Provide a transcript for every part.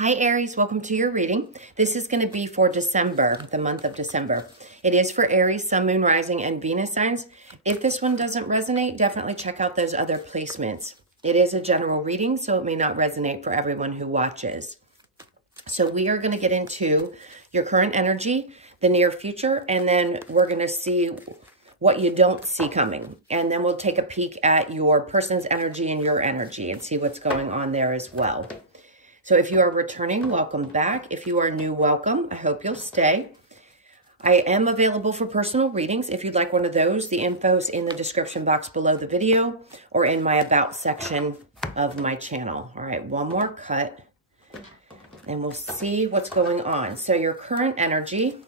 Hi Aries, welcome to your reading. This is going to be for December, the month of December. It is for Aries, Sun, Moon, Rising, and Venus signs. If this one doesn't resonate, definitely check out those other placements. It is a general reading, so it may not resonate for everyone who watches. So we are going to get into your current energy, the near future, and then we're going to see what you don't see coming. And then we'll take a peek at your person's energy and your energy and see what's going on there as well. So if you are returning, welcome back. If you are new, welcome. I hope you'll stay. I am available for personal readings. If you'd like one of those, the info's in the description box below the video or in my about section of my channel. All right, one more cut and we'll see what's going on. So your current energy,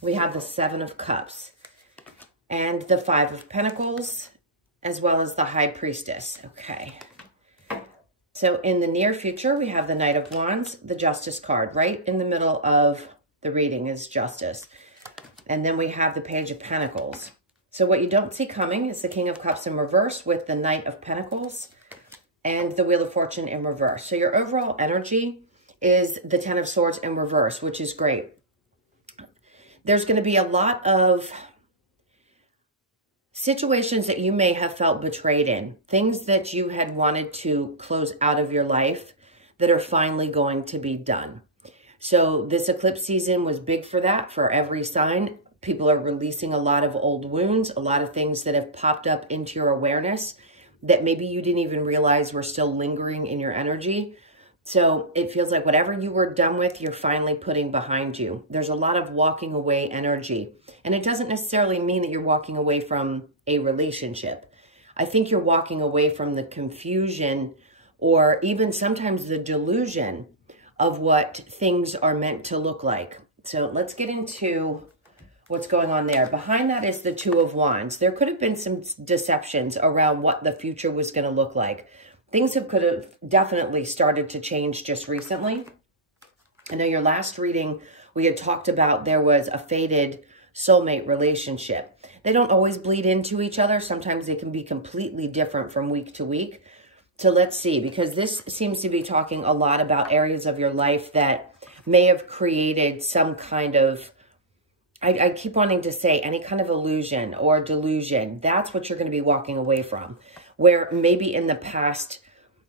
we have the Seven of Cups and the Five of Pentacles, as well as the High Priestess. Okay. So in the near future, we have the Knight of Wands, the Justice card. Right in the middle of the reading is Justice. And then we have the Page of Pentacles. So what you don't see coming is the King of Cups in reverse with the Knight of Pentacles and the Wheel of Fortune in reverse. So your overall energy is the Ten of Swords in reverse, which is great. There's going to be a lot of situations that you may have felt betrayed in, things that you had wanted to close out of your life that are finally going to be done. So this eclipse season was big for that, for every sign. People are releasing a lot of old wounds, a lot of things that have popped up into your awareness that maybe you didn't even realize were still lingering in your energy. So it feels like whatever you were done with, you're finally putting behind you. There's a lot of walking away energy. And it doesn't necessarily mean that you're walking away from a relationship. I think you're walking away from the confusion or even sometimes the delusion of what things are meant to look like. So let's get into what's going on there. Behind that is the Two of Wands. There could have been some deceptions around what the future was going to look like. Things could have definitely started to change just recently. I know your last reading, we had talked about there was a fated soulmate relationship. They don't always bleed into each other. Sometimes they can be completely different from week to week. So let's see, because this seems to be talking a lot about areas of your life that may have created some kind of, I keep wanting to say any kind of illusion or delusion. That's what you're going to be walking away from. Where maybe in the past,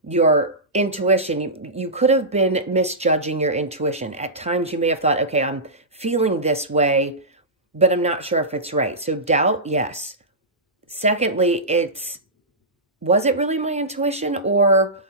your intuition, you could have been misjudging your intuition. At times you may have thought, okay, I'm feeling this way, but I'm not sure if it's right. So doubt, yes. Secondly, was it really my intuition or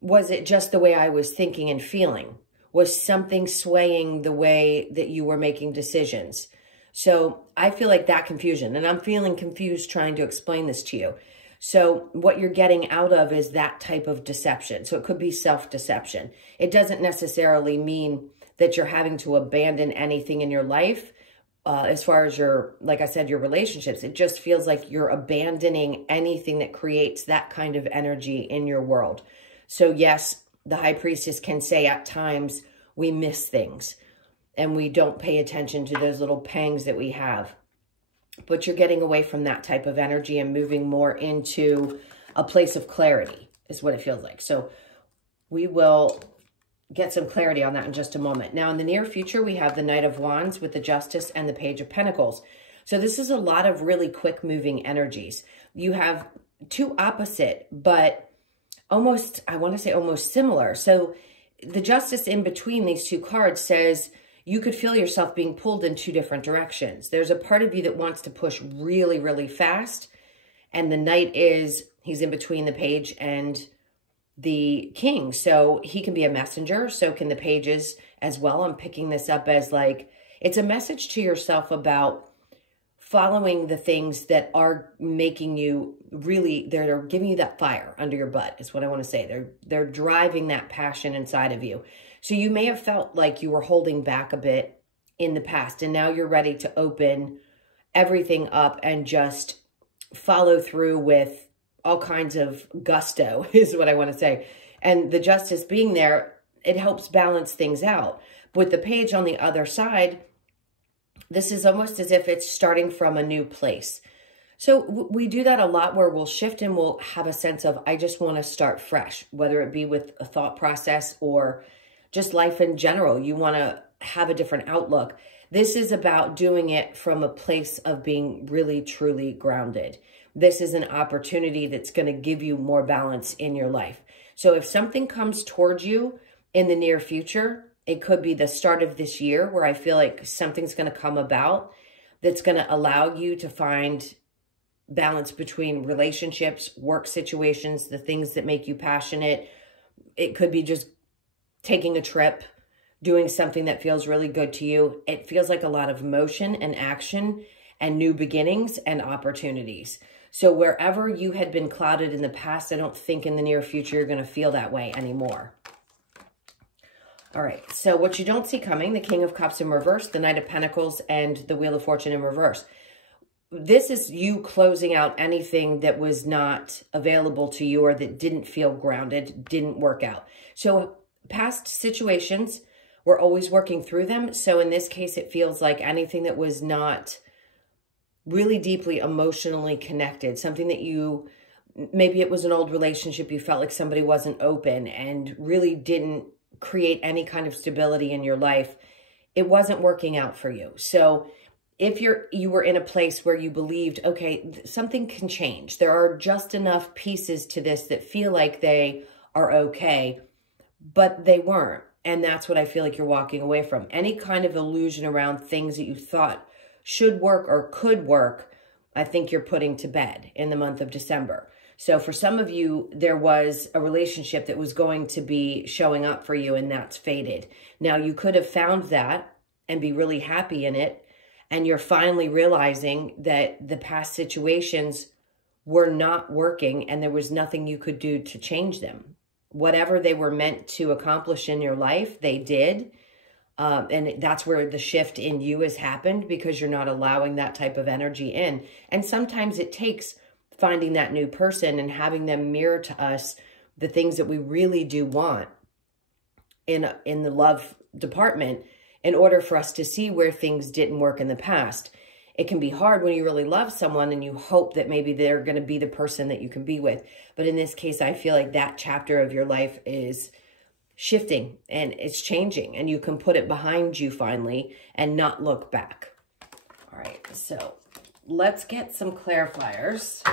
was it just the way I was thinking and feeling? Was something swaying the way that you were making decisions? So I feel like that confusion, and I'm feeling confused trying to explain this to you. So what you're getting out of is that type of deception. So it could be self-deception. It doesn't necessarily mean that you're having to abandon anything in your life as far as your, like I said, your relationships. It just feels like you're abandoning anything that creates that kind of energy in your world. So yes, the High Priestess can say at times we miss things and we don't pay attention to those little pangs that we have. But you're getting away from that type of energy and moving more into a place of clarity is what it feels like. So we will get some clarity on that in just a moment. Now, in the near future, we have the Knight of Wands with the Justice and the Page of Pentacles. So this is a lot of really quick moving energies. You have two opposite, but almost, I want to say almost similar. So the Justice in between these two cards says, you could feel yourself being pulled in two different directions. There's a part of you that wants to push really, really fast. And the Knight he's in between the Page and the King. So he can be a messenger. So can the Pages as well. I'm picking this up as like, it's a message to yourself about following the things that are making you really, they're giving you that fire under your butt is what I want to say. They're driving that passion inside of you. So you may have felt like you were holding back a bit in the past, and now you're ready to open everything up and just follow through with all kinds of gusto is what I want to say. And the Justice being there, it helps balance things out. With the Page on the other side, this is almost as if it's starting from a new place. So we do that a lot where we'll shift and we'll have a sense of, I just want to start fresh, whether it be with a thought process or just life in general. You want to have a different outlook. This is about doing it from a place of being really, truly grounded. This is an opportunity that's going to give you more balance in your life. So if something comes towards you in the near future, it could be the start of this year where I feel like something's going to come about that's going to allow you to find balance between relationships, work situations, the things that make you passionate. It could be just taking a trip, doing something that feels really good to you. It feels like a lot of motion and action and new beginnings and opportunities. So wherever you had been clouded in the past, I don't think in the near future you're going to feel that way anymore. All right, so what you don't see coming, the King of Cups in reverse, the Knight of Pentacles, and the Wheel of Fortune in reverse. This is you closing out anything that was not available to you or that didn't feel grounded, didn't work out. So past situations, we're always working through them. So in this case, it feels like anything that was not really deeply emotionally connected, something that you, maybe it was an old relationship, you felt like somebody wasn't open and really didn't create any kind of stability in your life. It wasn't working out for you. So if you were in a place where you believed, okay, something can change. There are just enough pieces to this that feel like they are okay, but they weren't. And that's what I feel like you're walking away from. Any kind of illusion around things that you thought should work or could work, I think you're putting to bed in the month of December. So for some of you, there was a relationship that was going to be showing up for you and that's faded. Now you could have found that and be really happy in it. And you're finally realizing that the past situations were not working and there was nothing you could do to change them. Whatever they were meant to accomplish in your life, they did. And that's where the shift in you has happened because you're not allowing that type of energy in. And sometimes it takes finding that new person and having them mirror to us the things that we really do want in the love department in order for us to see where things didn't work in the past. It can be hard when you really love someone and you hope that maybe they're going to be the person that you can be with. But in this case, I feel like that chapter of your life is shifting and it's changing and you can put it behind you finally and not look back. All right, so let's get some clarifiers.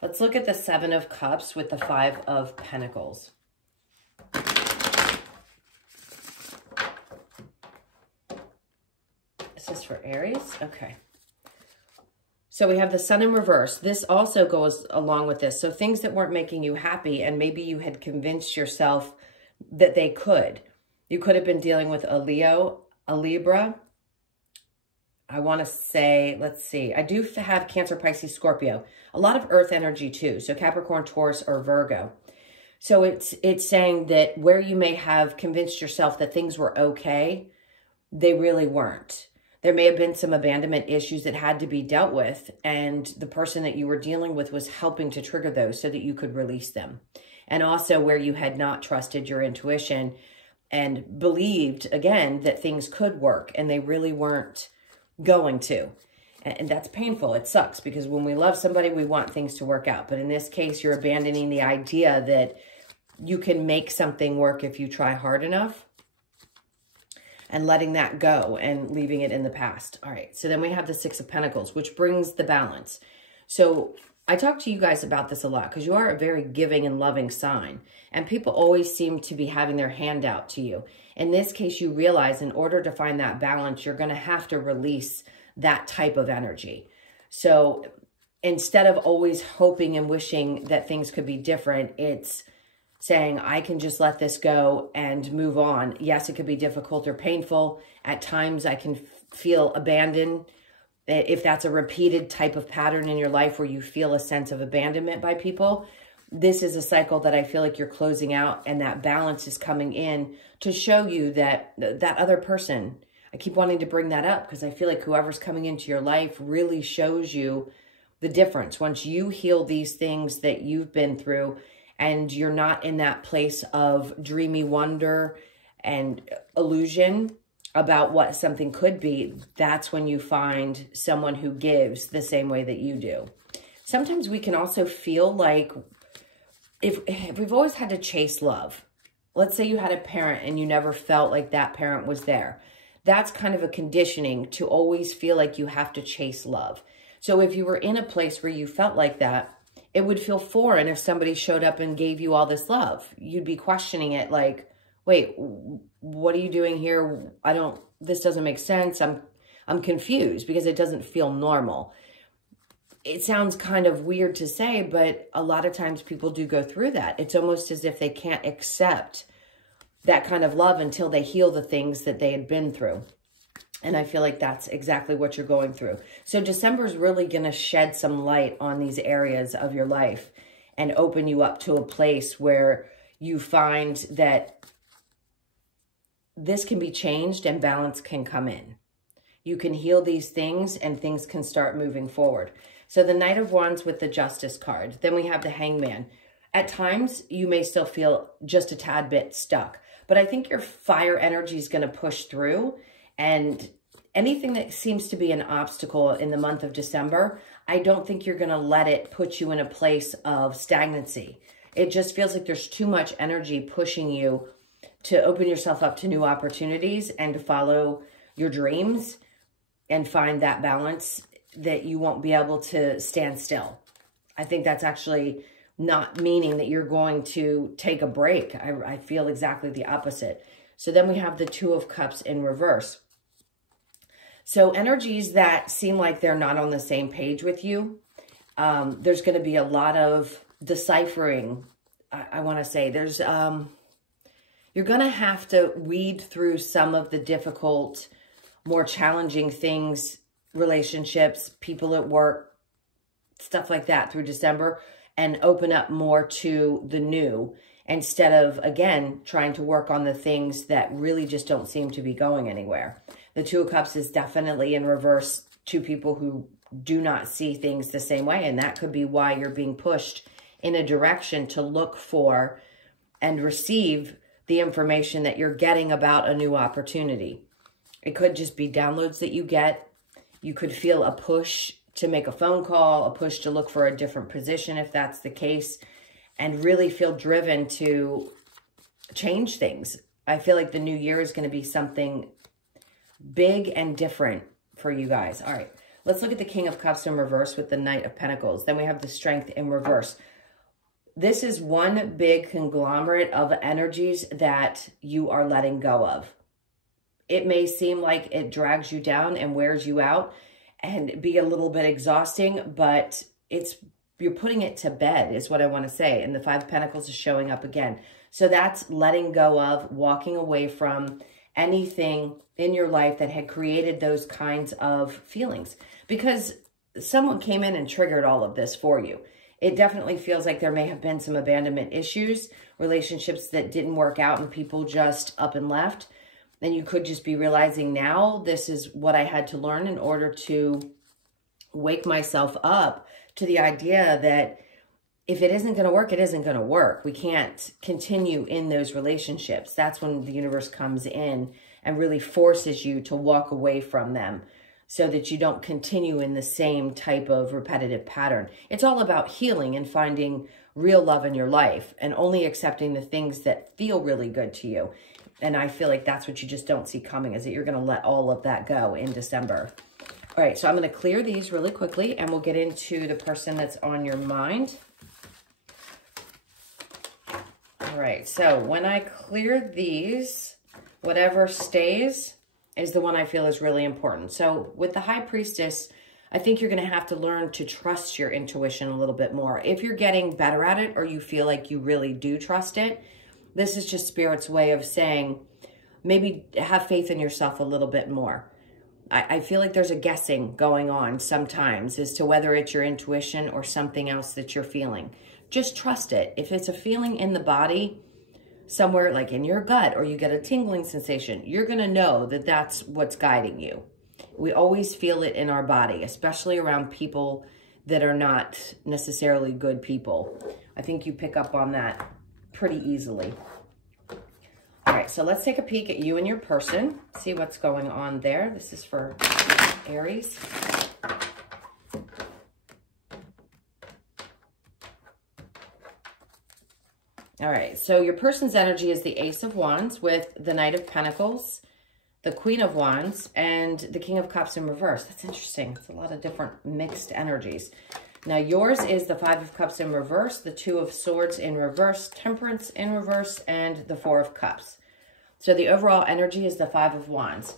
Let's look at the Seven of Cups with the Five of Pentacles. Is this for Aries? Okay. So we have the Sun in reverse. This also goes along with this. So things that weren't making you happy and maybe you had convinced yourself that they could. You could have been dealing with a Leo, a Libra. I want to say, let's see. I do have Cancer, Pisces, Scorpio. A lot of earth energy too. So Capricorn, Taurus, or Virgo. So it's saying that where you may have convinced yourself that things were okay, they really weren't. There may have been some abandonment issues that had to be dealt with, and the person that you were dealing with was helping to trigger those so that you could release them. And also where you had not trusted your intuition and believed, again, that things could work, and they really weren't going to. And that's painful. It sucks because when we love somebody, we want things to work out. But in this case, you're abandoning the idea that you can make something work if you try hard enough, and letting that go and leaving it in the past. All right, so then we have the Six of Pentacles, which brings the balance. So I talk to you guys about this a lot because you are a very giving and loving sign, and people always seem to be having their hand out to you. In this case, you realize in order to find that balance, you're going to have to release that type of energy. So instead of always hoping and wishing that things could be different, it's saying, I can just let this go and move on. Yes, it could be difficult or painful. At times I can feel abandoned. If that's a repeated type of pattern in your life where you feel a sense of abandonment by people, this is a cycle that I feel like you're closing out, and that balance is coming in to show you that that other person, I keep wanting to bring that up because I feel like whoever's coming into your life really shows you the difference. Once you heal these things that you've been through, and you're not in that place of dreamy wonder and illusion about what something could be, that's when you find someone who gives the same way that you do. Sometimes we can also feel like if we've always had to chase love, let's say you had a parent and you never felt like that parent was there. That's kind of a conditioning to always feel like you have to chase love. So if you were in a place where you felt like that, it would feel foreign if somebody showed up and gave you all this love. You'd be questioning it like, wait, what are you doing here? This doesn't make sense. I'm confused because it doesn't feel normal. It sounds kind of weird to say, but a lot of times people do go through that. It's almost as if they can't accept that kind of love until they heal the things that they had been through. And I feel like that's exactly what you're going through. So December is really going to shed some light on these areas of your life and open you up to a place where you find that this can be changed and balance can come in. You can heal these things and things can start moving forward. So the Knight of Wands with the Justice card. Then we have the Hangman. At times, you may still feel just a tad bit stuck. But I think your fire energy is going to push through. And anything that seems to be an obstacle in the month of December, I don't think you're going to let it put you in a place of stagnancy. It just feels like there's too much energy pushing you to open yourself up to new opportunities and to follow your dreams and find that balance that you won't be able to stand still. I think that's actually not meaning that you're going to take a break. I feel exactly the opposite. So then we have the Two of Cups in reverse. So energies that seem like they're not on the same page with you, there's going to be a lot of deciphering. I want to say there's, you're going to have to weed through some of the difficult, more challenging things, relationships, people at work, stuff like that through December, and open up more to the new instead of, again, trying to work on the things that really just don't seem to be going anywhere. The Two of Cups is definitely in reverse to people who do not see things the same way, and that could be why you're being pushed in a direction to look for and receive the information that you're getting about a new opportunity. It could just be downloads that you get. You could feel a push to make a phone call, a push to look for a different position if that's the case, and really feel driven to change things. I feel like the new year is going to be something big and different for you guys. All right, let's look at the King of Cups in reverse with the Knight of Pentacles. Then we have the Strength in reverse. This is one big conglomerate of energies that you are letting go of. It may seem like it drags you down and wears you out and be a little bit exhausting, but you're putting it to bed is what I want to say. And the Five of Pentacles is showing up again. So that's letting go of, walking away from anything in your life that had created those kinds of feelings, because someone came in and triggered all of this for you. It definitely feels like there may have been some abandonment issues, relationships that didn't work out and people just up and left. And you could just be realizing now, this is what I had to learn in order to wake myself up to the idea that if it isn't going to work, it isn't going to work. We can't continue in those relationships. That's when the universe comes in and really forces you to walk away from them so that you don't continue in the same type of repetitive pattern. It's all about healing and finding real love in your life and only accepting the things that feel really good to you. And I feel like that's what you just don't see coming, is that you're going to let all of that go in December. All right, so I'm going to clear these really quickly, and we'll get into the person that's on your mind. All right, so when I clear these, whatever stays is the one I feel is really important. So with the High Priestess, I think you're going to have to learn to trust your intuition a little bit more. If you're getting better at it or you feel like you really do trust it, this is just Spirit's way of saying, maybe have faith in yourself a little bit more. I feel like there's a guessing going on sometimes as to whether it's your intuition or something else that you're feeling. Just trust it. If it's a feeling in the body, somewhere like in your gut, or you get a tingling sensation, you're going to know that that's what's guiding you. We always feel it in our body, especially around people that are not necessarily good people. I think you pick up on that pretty easily. All right, so let's take a peek at you and your person, see what's going on there. This is for Aries. All right, so your person's energy is the Ace of Wands with the Knight of Pentacles, the Queen of Wands, and the King of Cups in reverse. That's interesting. It's a lot of different mixed energies. Now, yours is the Five of Cups in reverse, the Two of Swords in reverse, Temperance in reverse, and the Four of Cups. So the overall energy is the Five of Wands.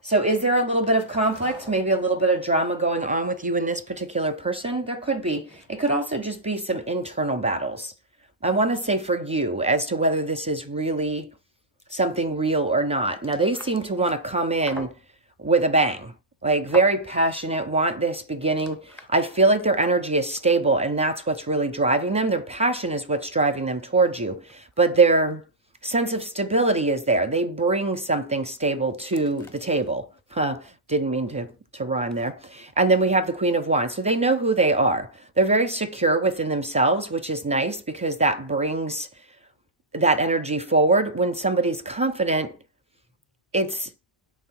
So is there a little bit of conflict, maybe a little bit of drama going on with you and this particular person? There could be. It could also just be some internal battles. I want to say for you as to whether this is really something real or not. Now, they seem to want to come in with a bang, like very passionate, want this beginning. I feel like their energy is stable, and that's what's really driving them. Their passion is what's driving them towards you, but their sense of stability is there. They bring something stable to the table. Didn't mean to rhyme there. And then we have the Queen of Wands. So they know who they are. They're very secure within themselves, which is nice because that brings that energy forward. When somebody's confident, it's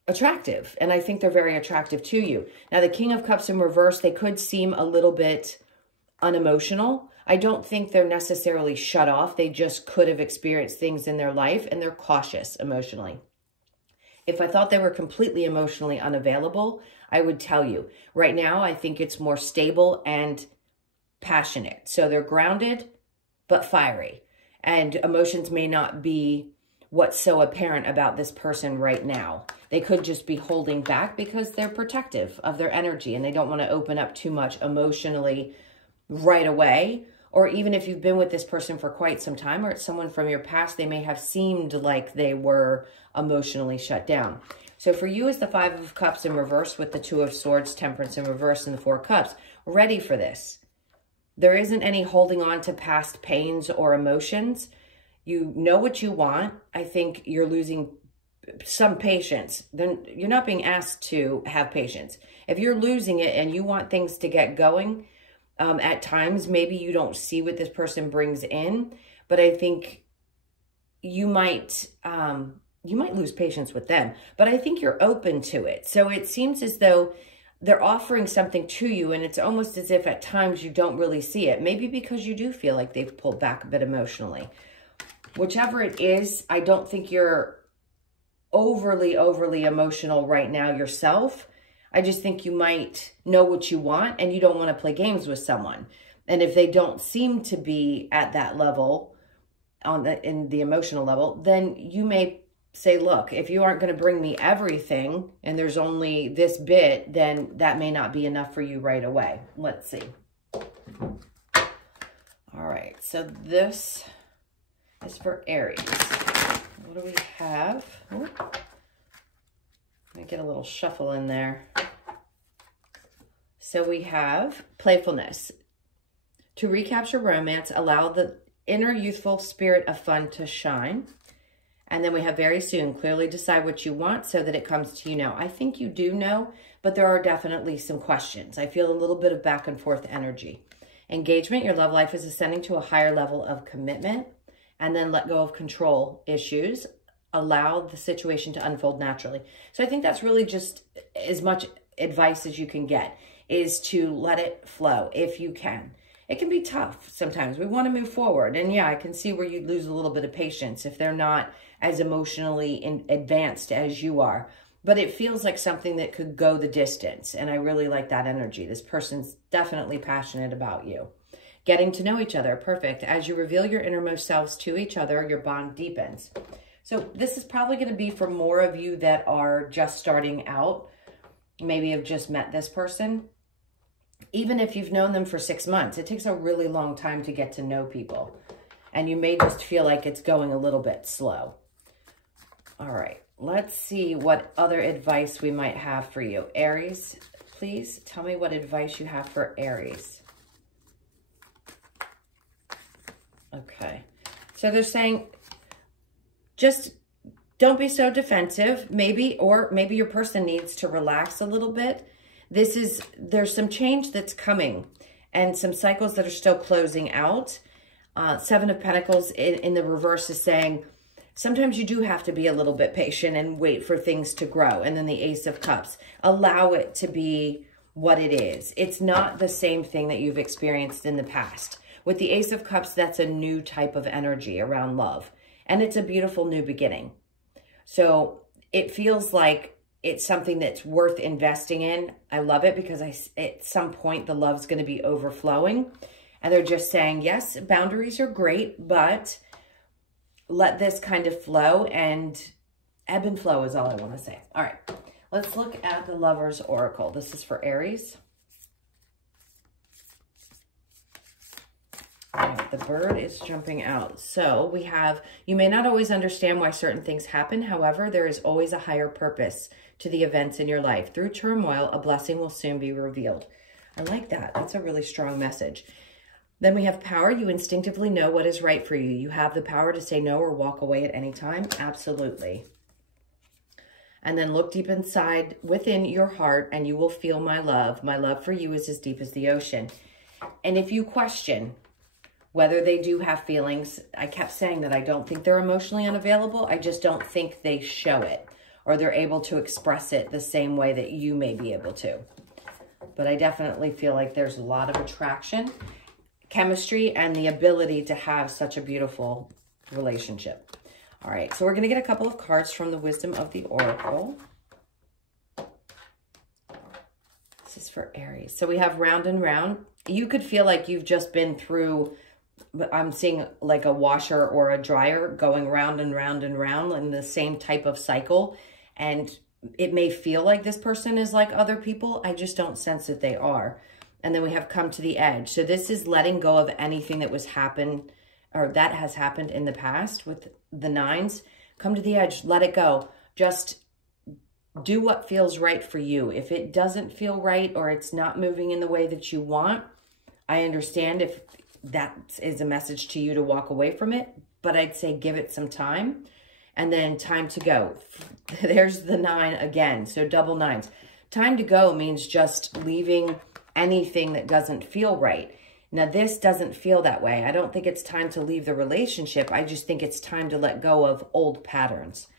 attractive. And I think they're very attractive to you. Now, the King of Cups in reverse, they could seem a little bit unemotional. I don't think they're necessarily shut off. They just could have experienced things in their life, and they're cautious emotionally. If I thought they were completely emotionally unavailable, I would tell you. Right now, I think it's more stable and passionate. So they're grounded, but fiery. And emotions may not be what's so apparent about this person right now. They could just be holding back because they're protective of their energy and they don't want to open up too much emotionally right away. Or even if you've been with this person for quite some time, or it's someone from your past, they may have seemed like they were emotionally shut down. So for you, it's the Five of Cups in reverse with the Two of Swords, Temperance in reverse, and the Four of Cups. Ready for this. There isn't any holding on to past pains or emotions. You know what you want. I think you're losing some patience. Then you're not being asked to have patience. If you're losing it and you want things to get going, at times, maybe you don't see what this person brings in, but I think you might lose patience with them, but I think you're open to it. So it seems as though they're offering something to you, and it's almost as if at times you don't really see it. Maybe because you do feel like they've pulled back a bit emotionally. Whichever it is, I don't think you're overly emotional right now yourself. I just think you might know what you want and you don't want to play games with someone. And if they don't seem to be at that level, in the emotional level, then you may say, look, if you aren't going to bring me everything and there's only this bit, then that may not be enough for you right away. Let's see. All right, so this is for Aries. What do we have? Ooh. Let me get a little shuffle in there. So we have playfulness. To recapture romance, allow the inner youthful spirit of fun to shine. And then we have very soon, clearly decide what you want so that it comes to you now. I think you do know, but there are definitely some questions. I feel a little bit of back and forth energy. Engagement, your love life is ascending to a higher level of commitment. And then let go of control issues. Allow the situation to unfold naturally. So I think that's really just as much advice as you can get, is to let it flow if you can. It can be tough sometimes. We want to move forward. And yeah, I can see where you lose a little bit of patience if they're not as emotionally advanced as you are. But it feels like something that could go the distance. And I really like that energy. This person's definitely passionate about you. Getting to know each other, perfect. As you reveal your innermost selves to each other, your bond deepens. So this is probably going to be for more of you that are just starting out, maybe have just met this person. Even if you've known them for 6 months, it takes a really long time to get to know people. And you may just feel like it's going a little bit slow. All right, let's see what other advice we might have for you. Aries, please tell me what advice you have for Aries. Okay, so they're saying, just don't be so defensive, maybe, or maybe your person needs to relax a little bit. There's some change that's coming and some cycles that are still closing out. Seven of Pentacles in the reverse is saying, sometimes you do have to be a little bit patient and wait for things to grow. And then the Ace of Cups, allow it to be what it is. It's not the same thing that you've experienced in the past. With the Ace of Cups, that's a new type of energy around love. And it's a beautiful new beginning. So it feels like it's something that's worth investing in. I love it because at some point the love's going to be overflowing. And they're just saying, yes, boundaries are great, but let this kind of flow, and ebb and flow is all I want to say. All right, let's look at the Lover's Oracle. This is for Aries. All right, the bird is jumping out. So we have, you may not always understand why certain things happen. However, there is always a higher purpose to the events in your life. Through turmoil, a blessing will soon be revealed. I like that. That's a really strong message. Then we have power. You instinctively know what is right for you. You have the power to say no or walk away at any time. Absolutely. And then look deep inside within your heart and you will feel my love. My love for you is as deep as the ocean. And if you question whether they do have feelings, I kept saying that I don't think they're emotionally unavailable. I just don't think they show it or they're able to express it the same way that you may be able to. But I definitely feel like there's a lot of attraction, chemistry, and the ability to have such a beautiful relationship. All right, so we're going to get a couple of cards from the Wisdom of the Oracle. This is for Aries. So we have round and round. You could feel like you've just been through, I'm seeing like a washer or a dryer going round and round and round in the same type of cycle. And it may feel like this person is like other people. I just don't sense that they are. And then we have come to the edge. So this is letting go of anything that was happened or that has happened in the past with the nines. Come to the edge, let it go. Just do what feels right for you. If it doesn't feel right or it's not moving in the way that you want, I understand if that is a message to you to walk away from it, but I'd say give it some time and then time to go. There's the 9 again, so double 9s. Time to go means just leaving anything that doesn't feel right. Now, this doesn't feel that way. I don't think it's time to leave the relationship. I just think it's time to let go of old patterns,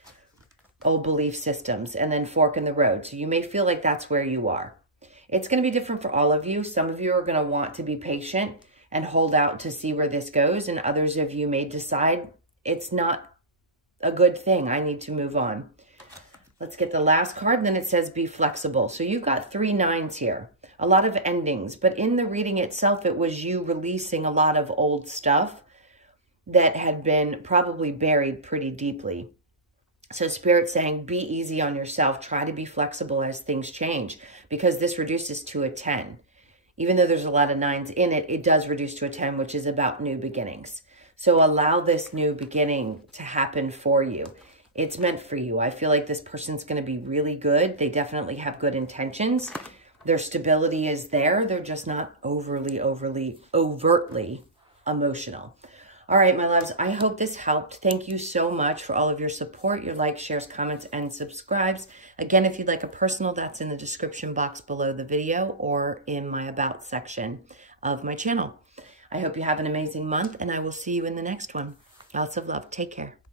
old belief systems, and then fork in the road. So you may feel like that's where you are. It's going to be different for all of you. Some of you are going to want to be patient and hold out to see where this goes. And others of you may decide it's not a good thing. I need to move on. Let's get the last card. And then it says be flexible. So you've got 3 9s here. A lot of endings, but in the reading itself, it was you releasing a lot of old stuff that had been probably buried pretty deeply. So Spirit's saying, be easy on yourself. Try to be flexible as things change, because this reduces to a 10. Even though there's a lot of 9s in it, it does reduce to a 10, which is about new beginnings. So allow this new beginning to happen for you. It's meant for you. I feel like this person's going to be really good. They definitely have good intentions. Their stability is there. They're just not overtly emotional. All right, my loves, I hope this helped. Thank you so much for all of your support, your likes, shares, comments, and subscribes. Again, if you'd like a personal, that's in the description box below the video or in my About section of my channel. I hope you have an amazing month, and I will see you in the next one. Lots of love. Take care.